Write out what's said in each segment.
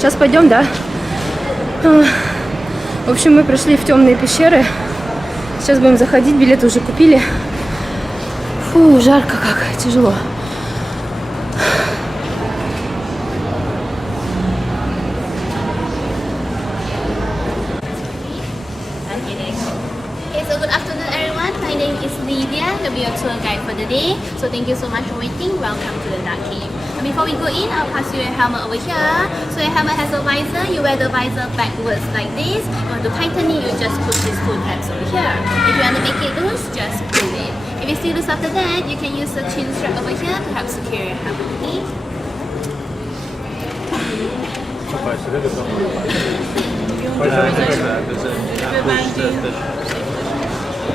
Сейчас пойдем, да? В общем, мы пришли в темные пещеры. Сейчас будем заходить, билеты уже купили. Фу, жарко как, тяжело. Will be your tour guide for the day. So thank you so much for waiting. Welcome to the dark cave. And before we go in, I'll pass you your helmet over here. So your helmet has a visor. You wear the visor backwards like this. You want to tighten it, you just put these two tabs over here. If you want to make it loose, just pull it. If it's still loose after that, you can use the chin strap over here to help secure your helmet. Okay?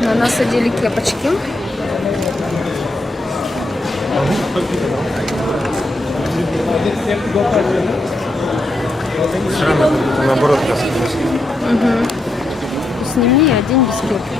На нас одели кепочки. Наоборот, Сними один без кепки.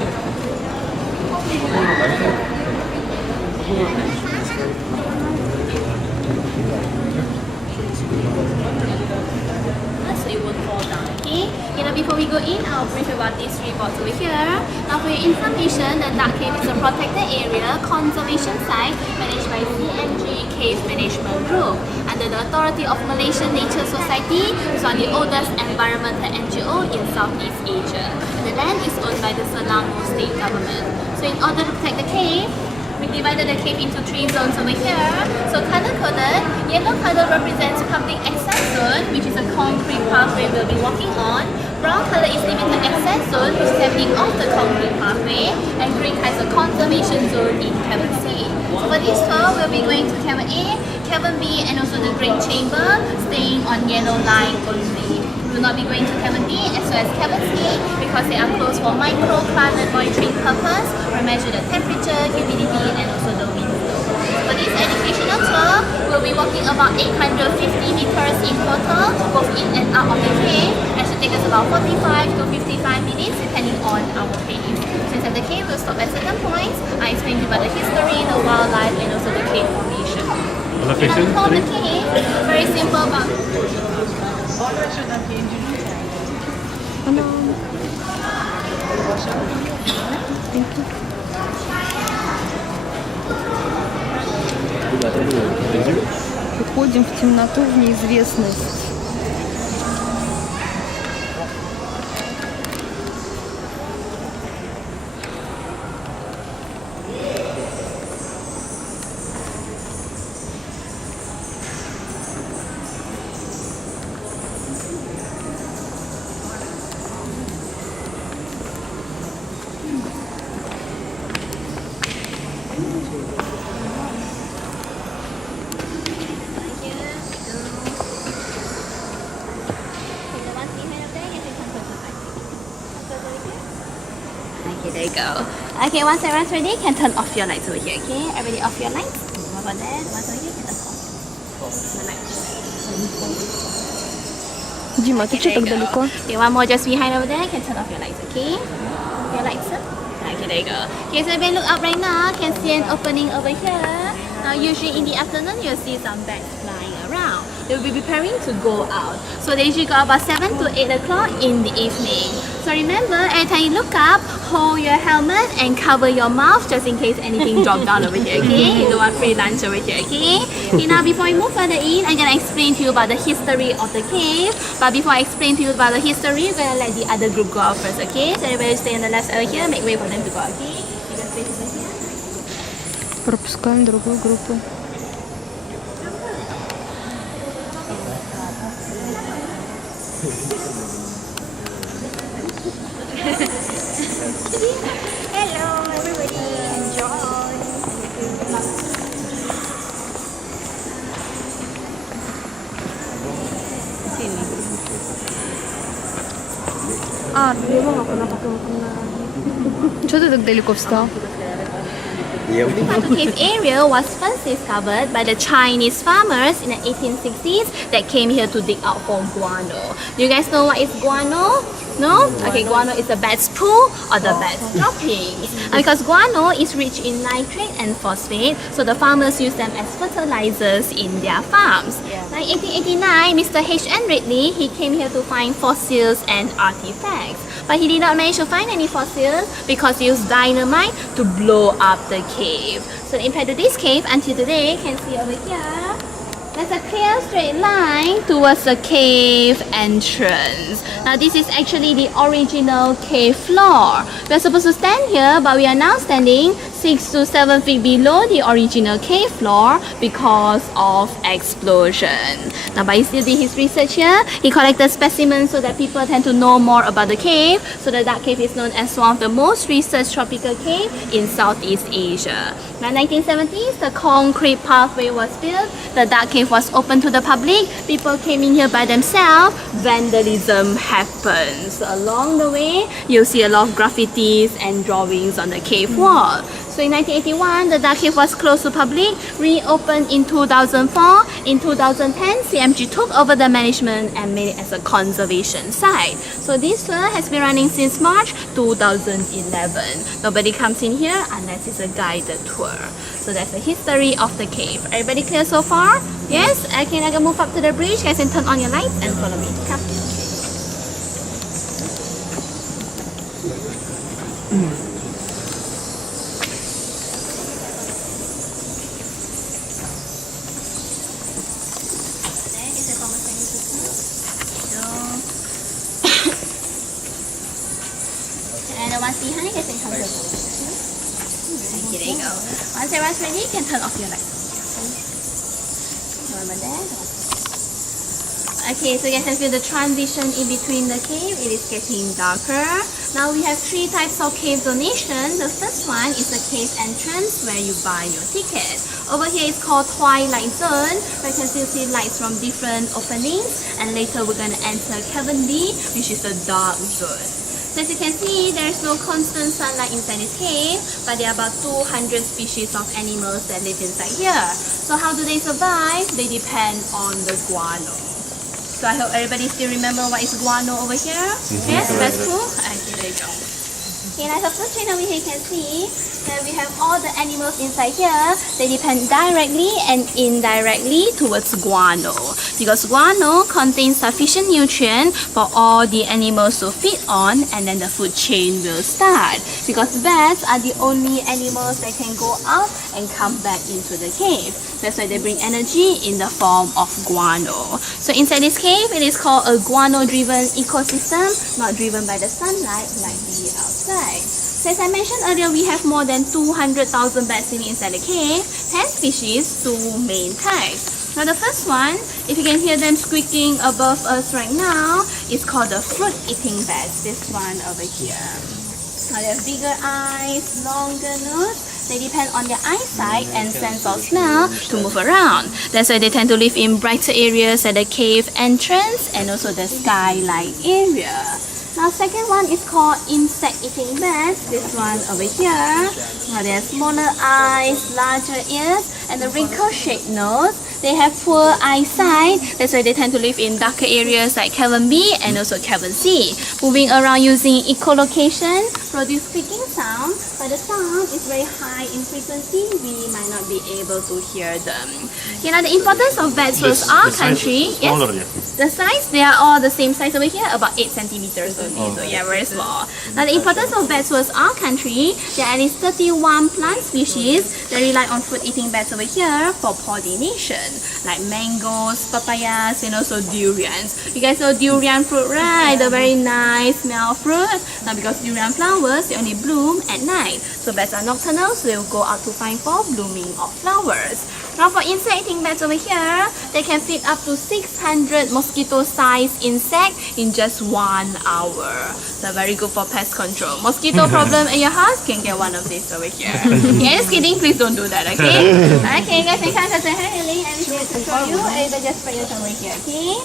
So you won't fall down, okay? Before we go in, I'll brief you about these three boards over here. Now for your information, the dark cave is a protected area, conservation site managed by CNG Cave Management Group under the authority of Malaysian Nature Society, which is one of the oldest environmental NGO in Southeast Asia. The land is owned by the Selangor state government. So in order to protect the cave, we divided the cave into three zones over here. So color-coded, yellow color represents public access zone, which is a concrete pathway we'll be walking on. Brown color is limited access zone, which is stepping off the concrete pathway. And green has a conservation zone in Cabin C. So for this tour, we'll be going to Cabin A, Cabin B, and also the Great Chamber, staying on yellow line only. We will not be going to Cabin D as well as Cabin C because they are closed for microclimate monitoring purpose. We measure the temperature, humidity, and also the wind flow. For this educational tour, we'll be walking about 850 meters in total, both in and out of the cave, and should take us about 45 to 55 minutes depending on our pace. So inside the cave, we'll stop at certain points. I explain to you about the history, the wildlife, and also the cave formation. Location? The cave, very simple but Thank you. Уходим в темноту, в неизвестность. there you go. Okay, once everyone's ready, you can turn off your lights over here, okay? Everybody off your lights. Over there, once over here, you can turn off the lights. Дима, ты что так далеко? Okay, one more just behind over there, you can turn off your lights, okay? Your lights up. Okay, there you go. Okay, so if you look up right now, you can see an opening over here. Now, usually in the afternoon, you'll see some bats flying around. They'll be preparing to go out. So they usually go about 7 to 8 o'clock in the evening. So remember, every time you look up, hold your helmet and cover your mouth just in case anything drops down over here, okay? You don't want free lunch over here, okay? Okay, now before we move further in, I'm gonna explain to you about the history of the cave. But before I explain to you about the history, we're gonna let the other group go out first, okay? So everybody stay on the left over here, make way for them to go out, okay? You can face over here. Пропускаем другую группу. Hello, everybody. Enjoy. Что ты так далеко встал? The cave area was first discovered by the Chinese farmers in the 1860s that came here to dig out for guano. Do you guys know what is guano? No? Okay, guano is the bat's poo or the bat's droppings. And because guano is rich in nitrate and phosphate, so the farmers use them as fertilizers in their farms. Now, in 1889, Mr. H.N. Ridley, he came here to find fossils and artifacts. But he did not manage to find any fossils because he used dynamite to blow up the cave. So the impact of this cave until today, you can see over here, there's a clear straight line towards the cave entrance. Now this is actually the original cave floor. We're supposed to stand here, but we are now standing 6 to 7 feet below the original cave floor because of explosion. Now Bai still did his research here. He collected specimens so that people tend to know more about the cave. So the dark cave is known as one of the most researched tropical cave in Southeast Asia. Now 1970s, the concrete pathway was built. The dark cave was open to the public. People came in here by themselves. Vandalism happened. So along the way, you'll see a lot of graffitis and drawings on the cave wall. So in 1981, the dark cave was closed to public, reopened in 2004. In 2010, CMG took over the management and made it as a conservation site. So this tour has been running since March 2011. Nobody comes in here unless it's a guided tour. So that's the history of the cave. Everybody clear so far? Yes? Okay, now I can move up to the bridge. Guys, and turn on your lights and follow me. Come. And the ones behind, guys, and come to the okay, there you go. Once everyone's ready, you can turn off your lights. Remember that? Okay, so you guys can feel the transition in between the cave. It is getting darker. Now we have 3 types of cave donation. The first one is the cave entrance where you buy your ticket. Over here it's called Twilight Zone, where you can still see lights from different openings. And later we're going to enter Cavern B, which is the dark zone. So as you can see, there's no constant sunlight inside this cave, but there are about 200 species of animals that live inside here. So how do they survive? They depend on the guano. So I hope everybody still remember what is guano over here. Yes, that's cool. Okay, there you go. Okay, now the first channel over here you can see that we have all the animals inside here. They depend directly and indirectly towards guano, because guano contains sufficient nutrient for all the animals to feed on, and then the food chain will start. Because bats are the only animals that can go out and come back into the cave. That's why they bring energy in the form of guano. So inside this cave, it is called a guano-driven ecosystem, not driven by the sunlight like the outside. So as I mentioned earlier, we have more than 200,000 bats living inside the cave, 10 species, 2 main types. Now the first one, if you can hear them squeaking above us right now, is called the fruit-eating bats. This one over here. Now they have bigger eyes, longer nose. They depend on their eyesight and sense of smell to move around. That's why they tend to live in brighter areas at the cave entrance and also the skylight area. Now second one is called insect-eating bats. This one over here. Now they have smaller eyes, larger ears, and a wrinkle-shaped nose. They have poor eyesight. That's why they tend to live in darker areas like Cavern B and also Cavern C. Moving around using echolocation, produce clicking sound, but the sound is very high in frequency. We might not be able to hear them. You know the importance of bats towards our country. Yes, the size, they are all the same size over here, about 8 centimeters only. So yeah, very small. Now the importance of bats towards our country, there are at least 31 plant species that rely on fruit-eating bats over here for pollination, like mangoes, papayas, and also durians. You guys know durian fruit, right? The very nice smell fruit. Now because durian flowers, they only bloom at night. So bats are nocturnal, so they will go out to find for blooming of flowers. Now for insect-eating bats over here, they can feed up to 600 mosquito-sized insects in just 1 hour. So very good for pest control. Mosquito problem in your house, can get one of these over here. Yeah, just kidding, please don't do that, okay? Okay guys, I can't say hi, and we should control you, and just spread it over here, okay?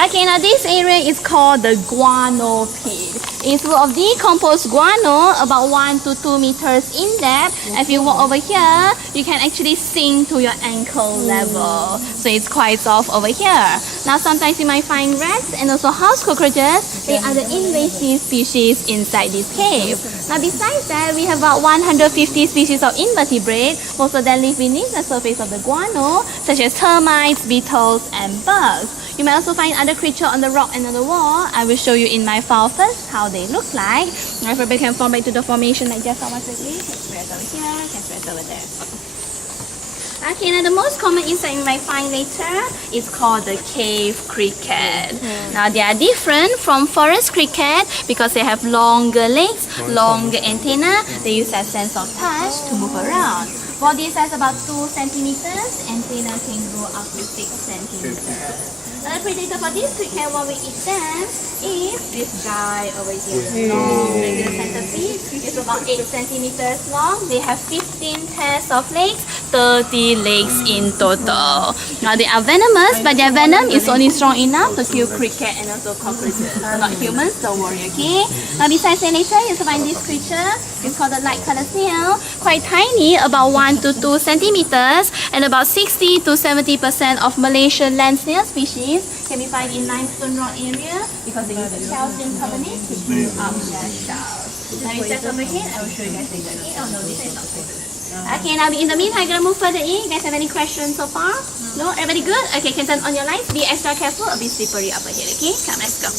Okay, now this area is called the guano pit. It's full of decomposed guano, about 1 to 2 meters in depth. If you walk over here, you can actually sink to your ankle level. So it's quite soft over here. Now sometimes you might find rats and also house cockroaches. They are the invasive species inside this cave. Now besides that, we have about 150 species of invertebrates. Most of them live beneath the surface of the guano, such as termites, beetles, and bugs. You may also find other creatures on the rock and on the wall. I will show you in my file first how they look like. Now everybody can form back to the formation like just one quickly. Can spread over here, can spread over there. Okay, now the most common insect you might find later is called the cave cricket. Now they are different from forest cricket because they have longer legs, longer antenna. They use that sense of touch to move around. Body size about 2 centimeters, antenna can grow up to 6 centimeters. Another predator for this cricket when we eat them is this guy over here. Long regular centipede. It's about 8 centimeters long. They have 15 pairs of legs, 30 legs in total. Now they are venomous, but their venom is only strong enough to kill cricket and also cockroaches. So not humans, don't worry, okay? Now besides later, you find this creature. It's called the light colored snail. Quite tiny, about 1 to 2 centimeters, and about 60 to 70% of Malaysian land snail species can be found in limestone rock area because they use the calcium carbonate to build up their shells. Now we step over here, I will show you guys later. Oh no, this is not so good. Okay, now in the meantime, I'm gonna move further in. You guys have any questions so far? No? Everybody good? Okay, can turn on your lights. Be extra careful, a bit slippery up here, okay? Come, let's go.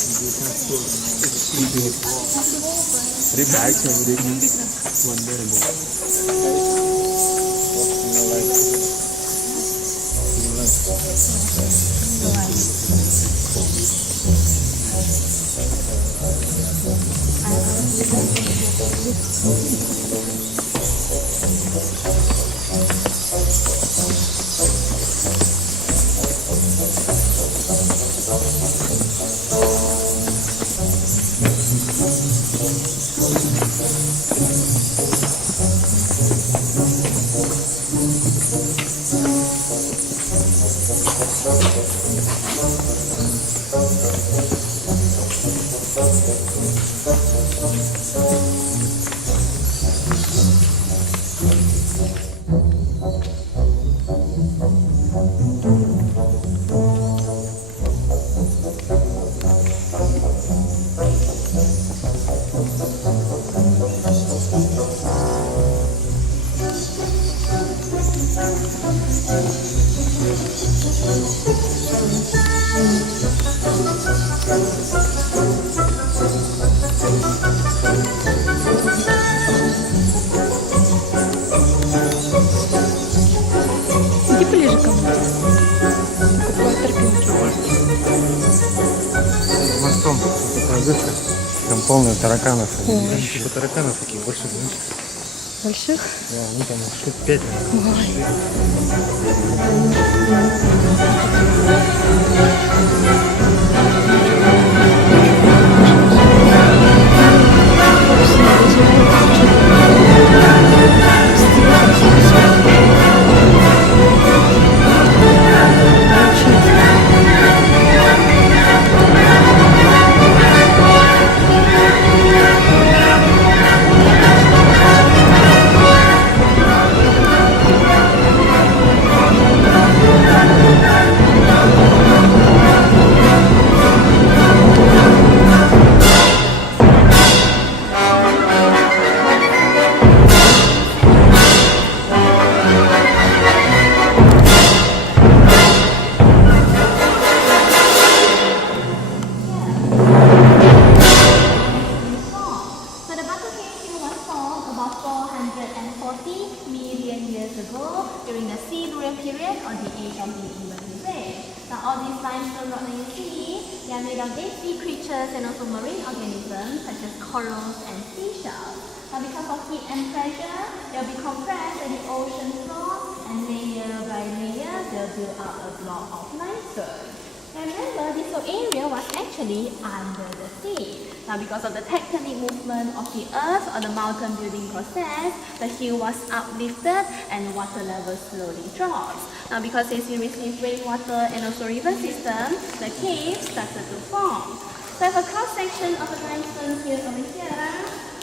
Иди ближе ко мне. Такой тропинки. Мостом такая дырка, там полно тараканов. Типа тараканов таких больших, знаешь? Больших? Да, ну там штук 5. And also marine organisms such as corals and seashells. Now because of heat and pressure, they'll be compressed at the ocean floor, and layer by layer they'll build up a block of limestone. Remember, this whole area was actually under the sea. Now because of the tectonic movement of the earth or the mountain building process, the hill was uplifted and water level slowly drops. Now because since we receive rainwater and also river system, the caves started to form. So I have a cross section of the limestone hill over here.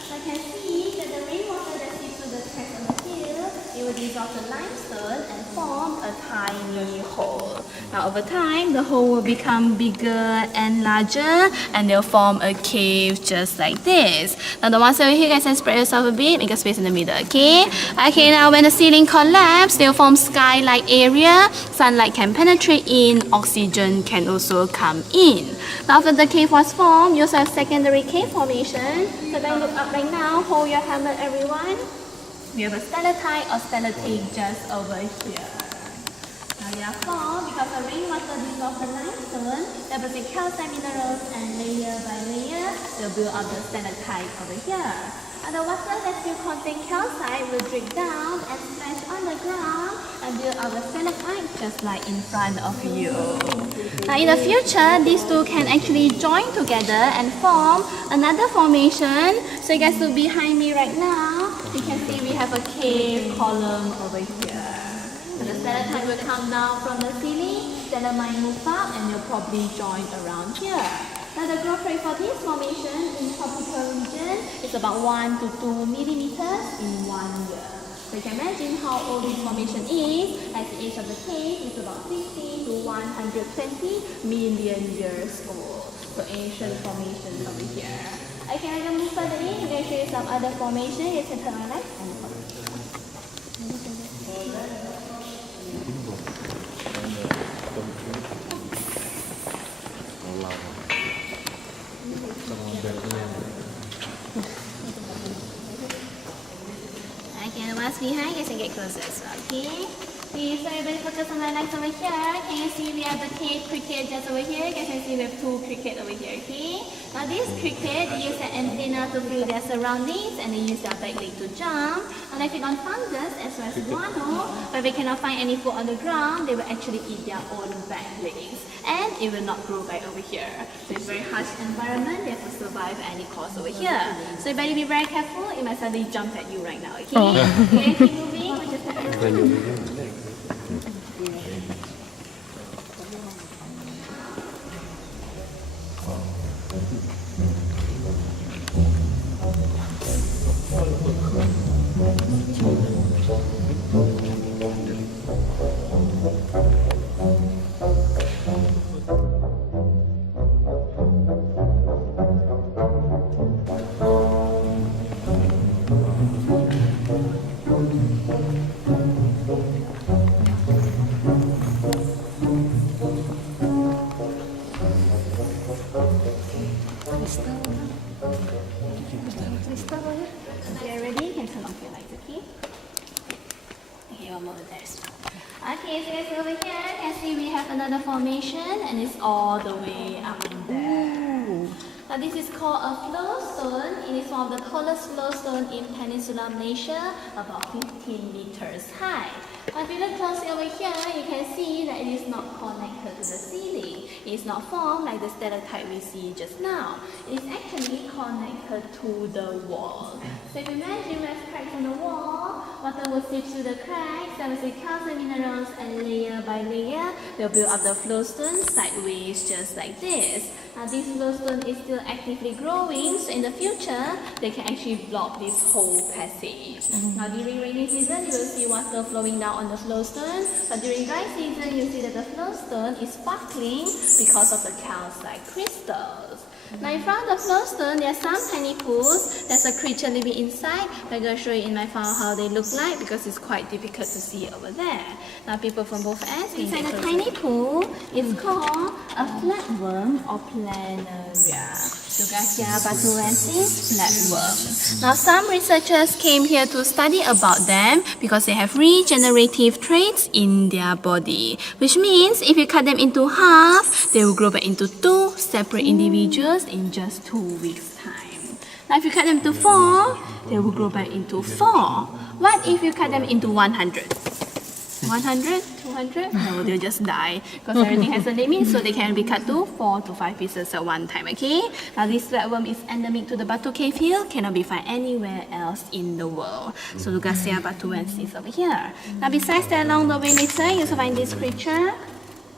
So I can see that the rainwater that seeps through the cracks on the hill, it will dissolve the limestone and form a tiny hole. Now over time, the hole will become bigger and larger and they'll form a cave just like this. Now the ones over here, guys, can spread yourself a bit, make a space in the middle, okay? Okay, now when the ceiling collapses, they'll form sky-like area, sunlight can penetrate in, oxygen can also come in. Now after the cave was formed, you also have secondary cave formation. So when you look up right now, hold your hammer everyone. We have a stalactite or stalactite just over here. Now they are formed because the rainwater dissolves the limestone, deposit calcite minerals and layer by layer, they'll build up the stalactite over here. And the water that still contains calcite will drip down and splash on the ground and build up the stalactite just like in front of you. Now in the future, these two can actually join together and form another formation. So you guys look behind me right now, you can see we have a cave column over here. So the stalactite will come down from the ceiling, stalagmite move up and they'll probably join around here. Now the growth rate for this formation in tropical region is about 1 to 2 millimeters in 1 year. So you can imagine how old this formation is, as the age of the cave is about 60 to 120 million years old. So ancient formation over here. Okay, I'm going to move further in, I'm going to show you some other formation. You can turn on lights and follow. Okay, once behind, you can get closer as well, okay? Okay, so everybody focus on the lights over here. Can you see we have the cave cricket just over here? You can see we have 2 cricket over here, okay? Now this cricket, they use their antenna to feel their surroundings and they use their back leg to jump. And they feed on fungus as well as guano. But if they cannot find any food on the ground, they will actually eat their own back legs. And it will not grow back over here. So it's a very harsh environment, they have to survive any cost over here. So everybody be very careful, it might suddenly jump at you right now, okay? Okay, keep moving, we just have to Okay, ready? You can turn off your lights, okay? Okay, one more there. Okay, so guys, over here, you can see we have another formation and it's all the way up there. Now this is called a flowstone. It is one of the tallest flowstone in Peninsular Malaysia, about 15 meters high. Now if you look closely over here, you can see that it is not connected to the ceiling. It is not formed like the stalactite we see just now. It is actually connected to the wall. So if you imagine we have cracks in the wall, water will seep through the cracks, there will be calcium minerals, and layer by layer, they'll build up the flowstone sideways just like this. Now this flowstone is still actively growing, so in the future, they can actually block this whole passage. Now during rainy season, you will see water flowing down on the flowstone, but during dry season, you see that the flowstone is sparkling because of the calcite crystals. Now in front of the flowstone, there are some tiny pools. There's a creature living inside. I'm going to show you in my file how they look like because it's quite difficult to see over there. Now people from both ends, inside the tiny pool is called a flatworm or planaria. Tugasya batuensis flatworm. Now some researchers came here to study about them because they have regenerative traits in their body. Which means if you cut them into half, they will grow back into 2 separate individuals in just 2 weeks' time. Now if you cut them into 4, they will grow back into 4. What if you cut them into 100? 100, 200? No, they'll just die because everything has a limit, so they can be cut to 4 to 5 pieces at one time, okay? Now this flatworm is endemic to the Batu Cave Hill, cannot be found anywhere else in the world. So Lugasia batuensis over here. Now besides that, along the way later, you also find this creature.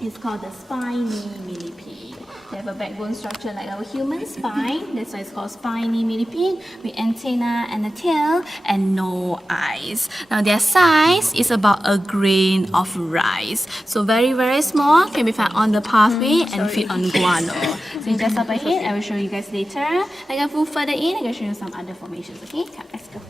It's called the spiny millipede. They have a backbone structure like our human spine. That's why it's called spiny millipede, with antenna and a tail and no eyes. Now their size is about a grain of rice. So very, very small, can be found on the pathway and feed on guano. So just up ahead, I will show you guys later. Like I move further in, I'm going to show you some other formations, okay? Come, let's go.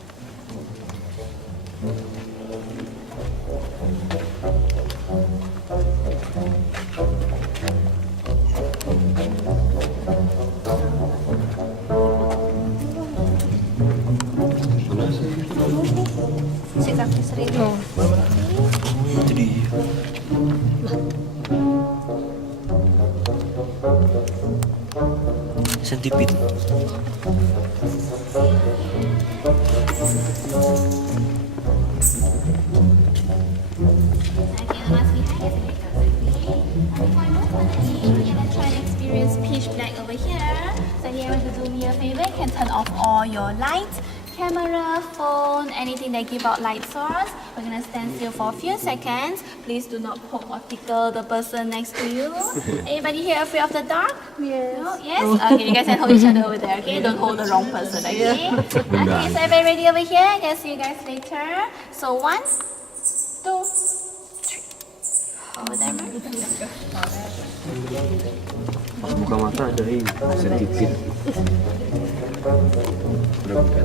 Oh. Itu dia. Centipede. Pitch black over here. So here, I want to do me a favor. You can turn off all your lights, camera, phone, anything that give out light source. We're gonna stand still for a few seconds. Please do not poke or tickle the person next to you. Anybody here afraid of the dark? Yes. No? Yes? Okay, you guys can hold each other over there, okay? Don't hold the wrong person, okay? Okay, so everybody ready over here? I can see you guys later. So 1, 2, 3. Over there, Pas buka mata ada ini centipede. Udah buka.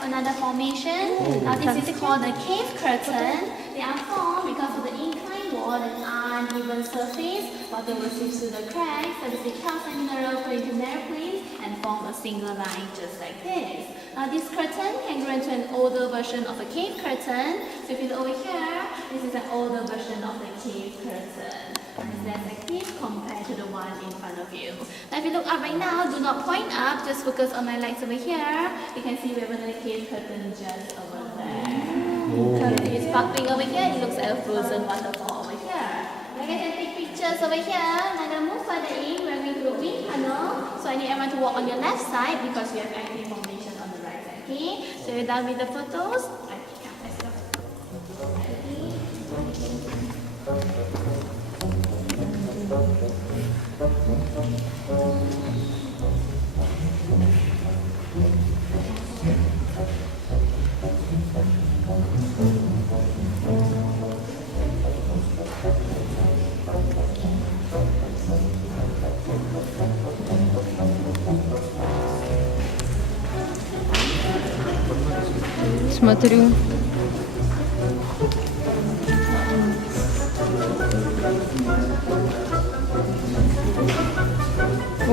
Another formation. Now this is called the cave curtain. They are formed because of the inclined wall and uneven surface, water will seep through the cracks, so the calcium mineral flow into narrow planes and form a single line just like this. Now this curtain can grow into an older version of a cave curtain. So if you look over here, this is an older version of the cave curtain. And it's less active compared to the one in front of you. Now if you look up right now, do not point up, just focus on my lights over here. You can see we have another cave curtain just over there. Currently it's sparkling over here, it looks like a frozen waterfall over here. Like I can take pictures over here. Now I'm going to move further in, we're going to the wind tunnel. So I need everyone to walk on your left side because we have active formation on the right side, okay? So you're done with the photos. Okay, come, let's go. Смотрю. О.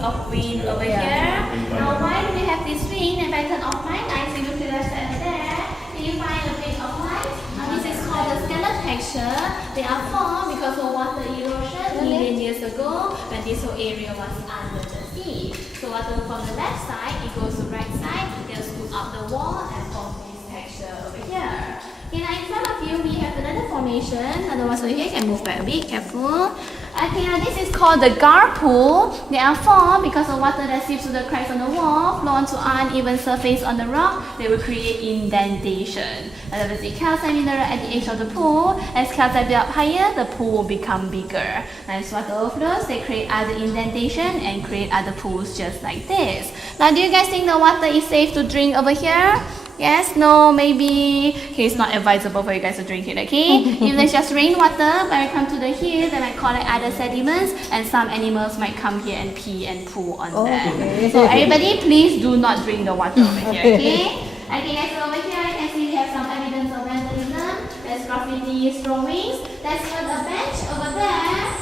Of wind over here. Now why do we have this wind? If I turn off my lights, you look to the left side there. Can you find a bit of light? Now this is called the skeleton texture. They are formed because of water erosion million years ago when this whole area was under the sea. So water from the left side, it goes to the right side, they'll scoop up the wall and form this texture over here. Okay, now in front of you we have another formation. Another one over here, you can move back a bit, careful. Okay, now this is called the gar pool. They are formed because of water that seeps through the cracks on the wall, flow onto uneven surface on the rock. They will create indentation. And there is a calcium mineral at the edge of the pool. As calcium builds up higher, the pool will become bigger. As water overflows, they create other indentation and create other pools just like this. Now, do you guys think the water is safe to drink over here? Yes, no, maybe. Okay, it's not advisable for you guys to drink it, okay? If there's just rainwater, when we come to the hill, they might collect other sediments and some animals might come here and pee and poo on them. So everybody, please do not drink the water over here, okay? Okay, guys, so over here you can see we have some evidence of vandalism. There's graffiti drawings. There's even a bench over there.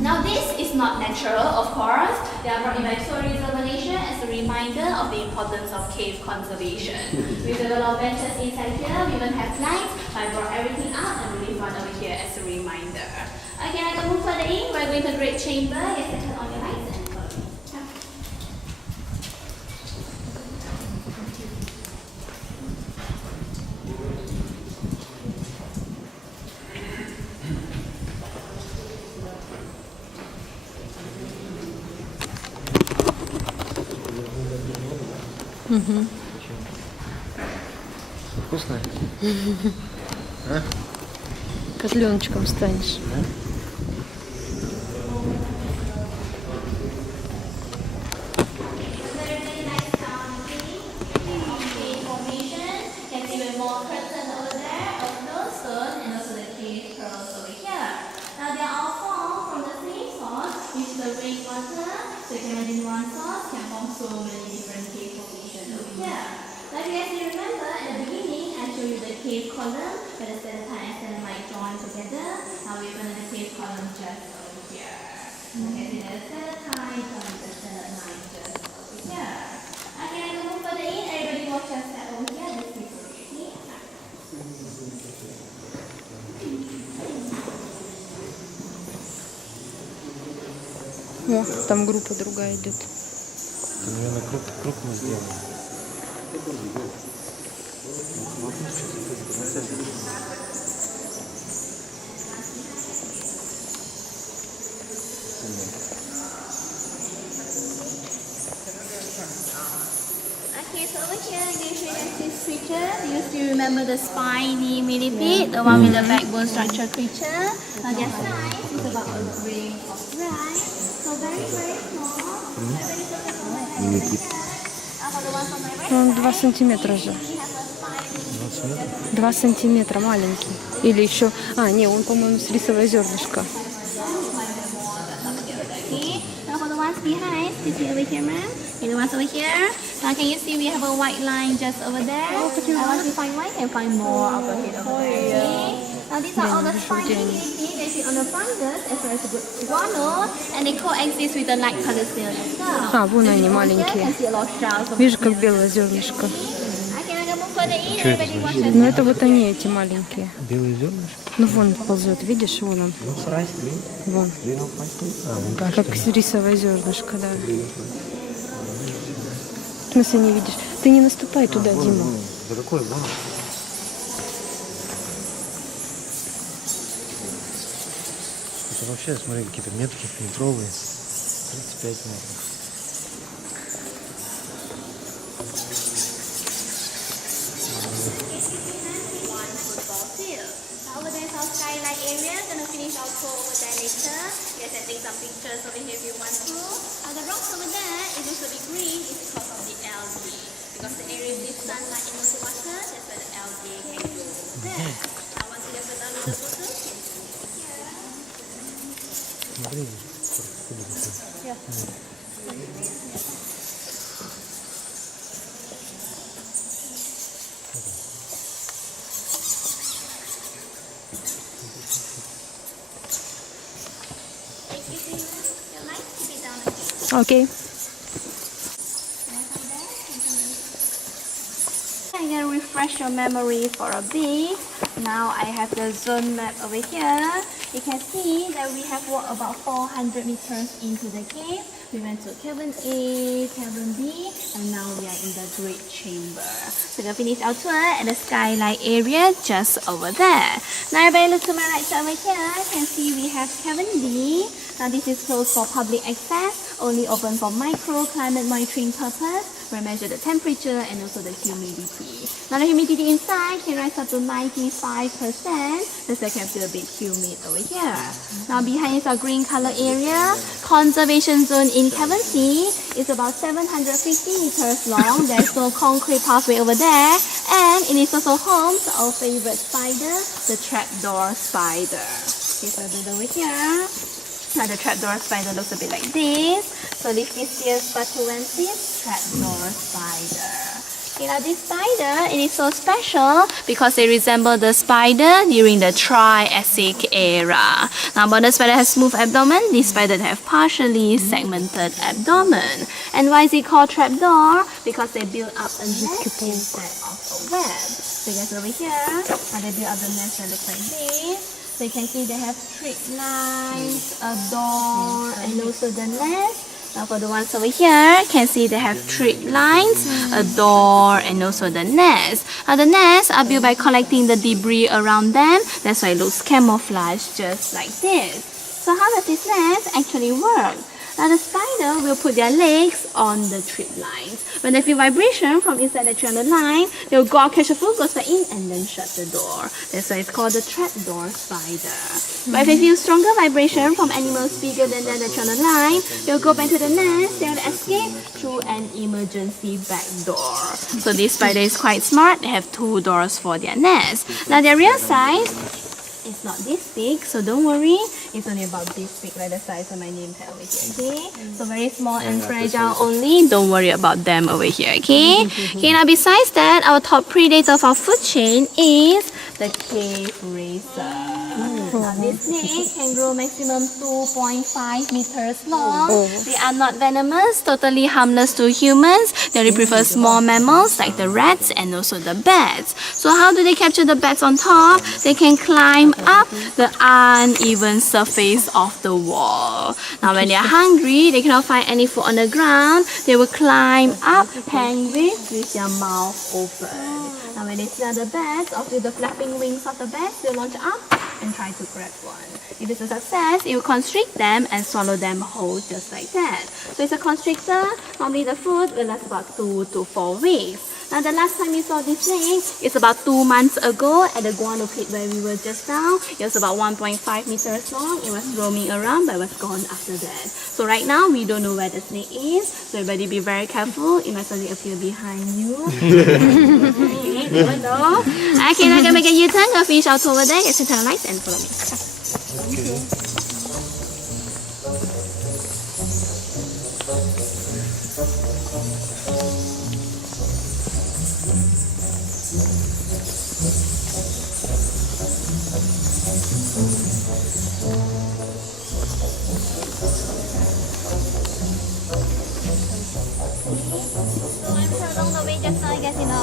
Now this is not natural, of course. They are brought in by tourism Malaysia as a reminder of the importance of cave conservation. We have a lot of benches inside here. We even have lights. I brought everything out and really fun over here as a reminder. Okay, I'm going to move further in. We're going to the great chamber. Yes, turn on your lights and follow me. Come. Вкусно? А? Козленочком станешь. Cave column, where the stalactite and stalagmite join together. Now we're going to the cave column just over here. Okay, so there's stalactite join the stalagmite just over here. Okay, I'm going to move further in. Everybody watch your step over here. This is okay. О, там группа другая идет. Это, наверное, крупно сделано. Okay, so over here, I'm going to show you guys this creature. Do you still remember the spiny millipede, the one with the backbone structure creature? Now their size is about a grain of rice, so very, very small. For the one from my right Он side, 2 сантиметра же. we have a spiny 2 сантиметра, маленький. Или еще... А, не, он, по-моему, с рисовое зернышко. Okay, now for the ones behind, you see over here, ma'am? Okay, the ones over here. Now can you see we have a white line just over there? And once you find white, you can find more of the head over there. Okay? Now these are all the spiny millipede they sit on the fungus as well as the guano, and they coexist with the light colored snail as well. А, вон они, You маленькие. can see a lot of shells over Видишь, как here. белое зернышко. Okay, I'm gonna move further in. Everybody watch this. Ну, это вот они, эти маленькие. Белые зернышки? Ну, вон ползет, видишь, вон он. Вон. Как рисовое зернышко, да. В смысле не видишь? Ты не наступай туда, Дима. Да какой вон? Это вообще, смотри, какие-то метки метровые. 35 метров. Over there is our skylight area. Gonna finish our tour over there later. You guys can take some pictures over here if you want to. The rocks over there, it looks a bit green, is because of the algae. Because the area is sunlight and also water, that's where the algae can grow over there. Now once you guys are done with the photos, you can see here. Смотри, сколько Your light, keep it down again. Окей. I'm gonna refresh your memory for a bit. Now I have the zone map over here. You can see that we have walked about 400 meters into the cave. We went to cabin A, cabin B, and now we are in the great chamber. So we're gonna finish our tour at the skylight area just over there. Now everybody look to my right side over here. You can see we have cabin D. Now this is closed for public access, only open for microclimate monitoring purpose. We measure the temperature and also the humidity. Now the humidity inside can rise up to 95%. That's why it can feel a bit humid over here. Now behind is our green color area, conservation zone in cabin C. It's about 750 meters long. There's no concrete pathway over there. And it is also home to our favorite spider, the trapdoor spider. Okay, so I'll do it over here. Now the trapdoor spider looks a bit like this. So Liphisius patuensis, trapdoor spider. Okay, now this spider, it is so special because they resemble the spider during the Triassic era. Now, modern spider has smooth abdomen. These spiders have partially segmented abdomen. And why is it called trapdoor? Because they build up a nest instead of a web. So you guys over here, now they build up the nest that looks like this. So you can see they have trig lines, a door, and also the nest. Now for the ones over here, you can see they have trig lines, a door, and also the nest. Now the nests are built by collecting the debris around them. That's why it looks camouflaged just like this. So how does this nest actually work? Now the spider will put their legs on the trig lines. When they feel vibration from inside the tree on the line, they will go out, catch the food, go back in, and then shut the door. That's why it's called the trapdoor spider. But if they feel stronger vibration from animals bigger than that tree on the line, they'll go back to the nest, they'll escape through an emergency back door. So this spider is quite smart. They have 2 doors for their nest. Now their real size, it's not this big, so don't worry. It's only about this big, like the size of my name tag over here, okay? So very small and fragile only. Don't worry about them over here, okay? Okay, now besides that, our top predator of our food chain is the cave racer. Now this snake can grow maximum 2.5 meters long. They are not venomous, totally harmless to humans. They only prefer small mammals like the rats and also the bats. So how do they capture the bats on top? They can climb up the uneven surface of the wall. Now when they are hungry, they cannot find any food on the ground. They will climb up, hang with their mouth open. Now when they see the bats, or feel the flapping wings of the bats, they'll launch up and try to grab one. If it's a success, it will constrict them and swallow them whole just like that. So it's a constrictor. Normally the food will last about 2 to 4 weeks. Now the last time we saw this snake is about 2 months ago at the guano pit where we were just now. It was about 1.5 meters long. It was roaming around but was gone after that. So right now we don't know where the snake is. So everybody be very careful. It might suddenly appear behind you. Okay, never know. Okay, now I'm gonna make a U-turn. Go finish our tour over there. Get some turn lights and follow me. Thank you.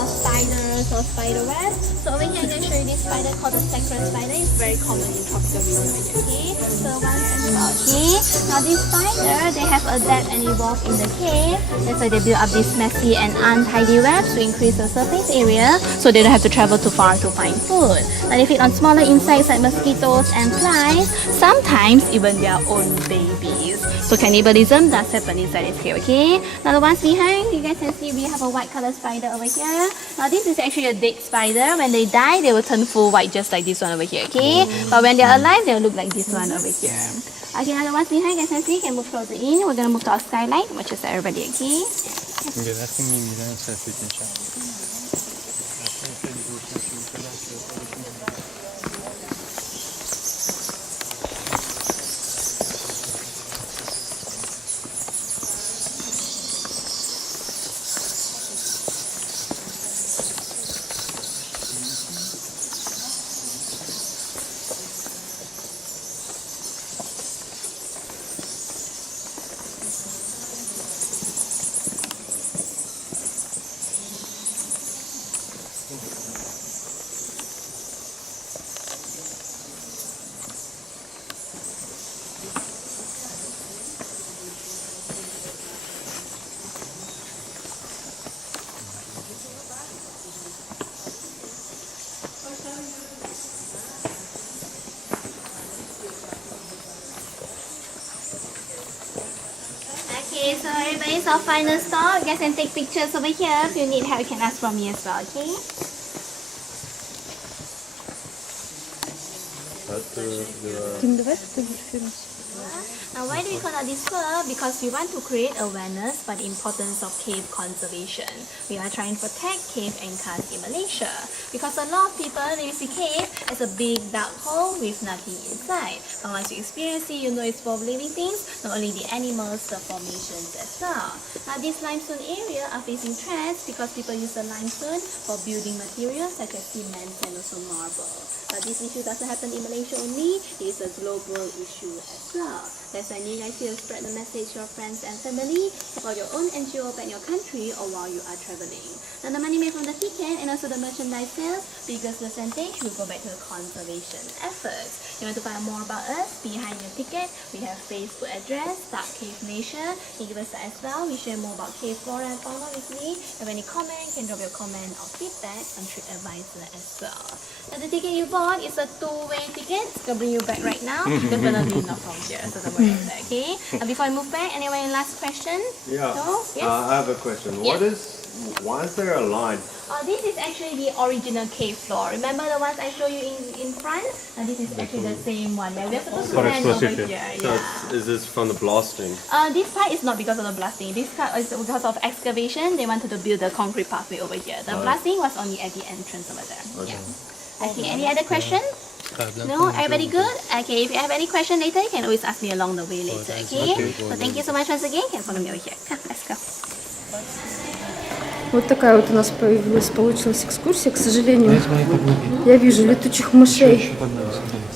Spiders or spider web. So over here I'm going to show you this spider called the sacred spider. It's very common in tropical regions, okay? So one okay. Now this spider, they have adapted and evolved in the cave. That's why they build up this messy and untidy webs to increase the surface area so they don't have to travel too far to find food. Now they feed on smaller insects like mosquitoes and flies, sometimes even their own babies. So cannibalism does happen inside this cave, okay? Now the ones behind, you guys can see we have a white color spider over here. Now this is actually a dead spider. When they die, they will turn full white just like this one over here, okay? But when they're alive, they'll look like this one over here. Okay, now the ones behind, guys can see, you can move closer in. We're gonna move to our skylight, which is everybody, okay? Okay, so everybody's our final stop. You guys can take pictures over here. If you need help, you can ask from me as well, okay? Тим, давай сфотографируемся. Now, why do we conduct this tour? Because we want to create awareness by the importance of cave conservation. We are trying to protect cave anchors in Malaysia. Because a lot of people they see cave as a big dark hole with nothing inside. But once you experience it, you know it's full of living things, not only the animals, the formations as well. Now, this limestone area are facing threats because people use the limestone for building materials such as cement and also marble. But this issue doesn't happen in Malaysia only, it is a global issue as well. That's why you guys here spread the message to your friends and family, support your own NGO back in your country or while you are traveling. Now the money made from the ticket and also the merchandise sales, biggest percentage will go back to the conservation efforts. You want to find more about us? Behind your ticket, we have Facebook address, Dark Cave Malaysia. You give us that as well. We share more about cave flora and fauna with me. If you have any comment, you can drop your comment or feedback on TripAdvisor as well. Now the ticket you bought is a two-way ticket. It's gonna bring you back right now. Definitely not from here, so don't worry about that, okay? And before I move back, anyone last question? Yeah. No? Yes? I have a question. Yes. Why is there a line? This is actually the original cave floor. Remember the ones I showed you in front? And this is actually the same one. We're supposed to stand over here. So Yeah. is this from the blasting? This part is not because of the blasting. This part is because of excavation. They wanted to build a concrete pathway over here. The blasting was only at the entrance over there. Okay. Yeah. Okay, any other question? No? Everybody good? Okay, if you have any question later, you can always ask me along the way later, okay? So thank you so much once again. You can follow me over here. Come, let's go. Вот такая вот у нас получилась экскурсия. К сожалению, я вижу летучих мышей.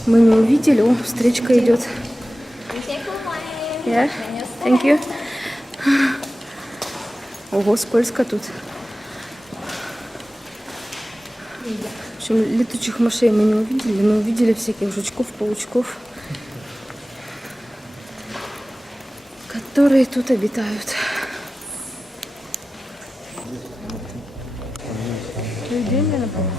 Мы не увидели. О, встречка идет. Yeah. Thank you. Ого, скользко тут. В общем, летучих мышей мы не увидели, но увидели всяких жучков, паучков, которые тут обитают. Привидение, например.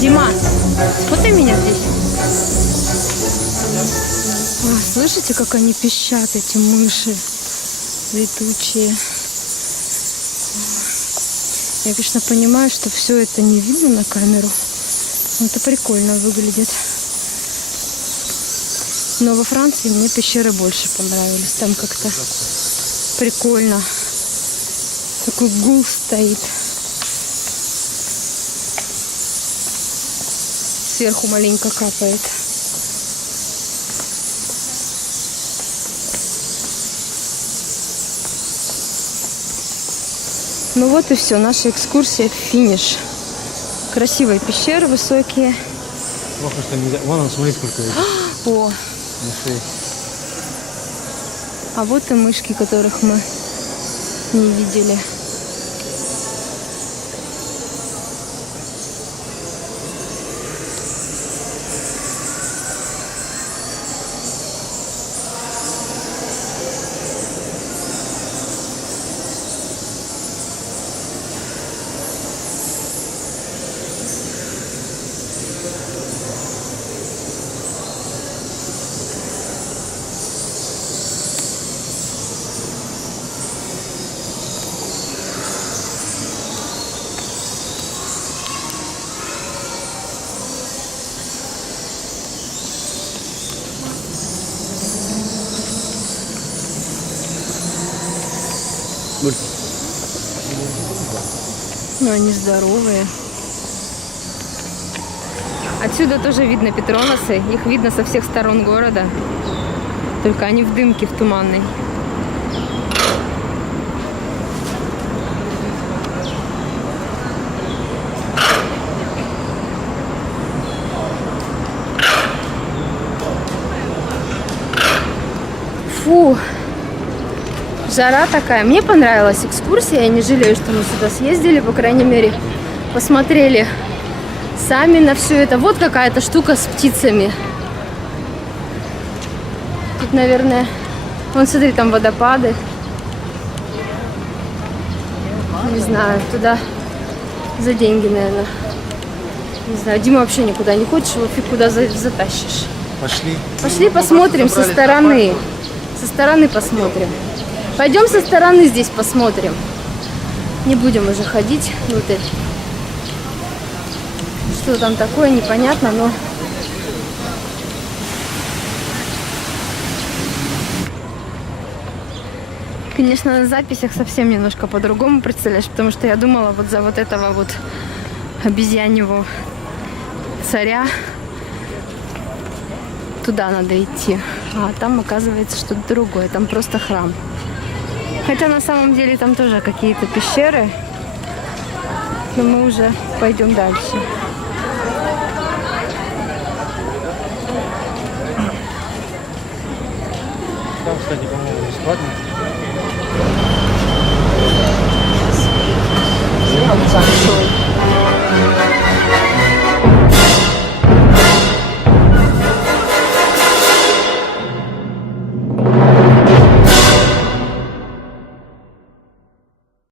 Дима, сфотай меня здесь. Слышите, как они пищат, эти мыши летучие? Я, конечно, понимаю, что все это не видно на камеру. Но это прикольно выглядит. Но во Франции мне пещеры больше понравились. Там как-то прикольно. Такой гул стоит. Сверху маленько капает. Ну вот и все, наша экскурсия финиш. Красивые пещеры, высокие. Плохо, что нельзя. Вон, смотри, сколько их. О! Мышей. А вот и мышки, которых мы не видели. Ну, они здоровые. Отсюда тоже видно петроносы. Их видно со всех сторон города. Только они в дымке, в туманной. Фу! Жара такая. Мне понравилась экскурсия. Я не жалею, что мы сюда съездили. По крайней мере, посмотрели сами на все это. Вот какая-то штука с птицами. Тут, наверное, Вон, смотри, там водопады. Не знаю, туда за деньги, наверное. Не знаю, Дима вообще никуда не хочешь, его фиг куда затащишь. Пошли. Пошли посмотрим со стороны. Со стороны посмотрим. Пойдем со стороны здесь посмотрим. Не будем уже ходить внутрь. Что там такое, непонятно, но... Конечно, на записях совсем немножко по-другому представляешь, потому что я думала вот за вот этого вот обезьяньего царя туда надо идти. А там оказывается что-то другое, там просто храм. Хотя на самом деле там тоже какие-то пещеры, но мы уже пойдем дальше. Там, кстати, по-моему, бесплатно.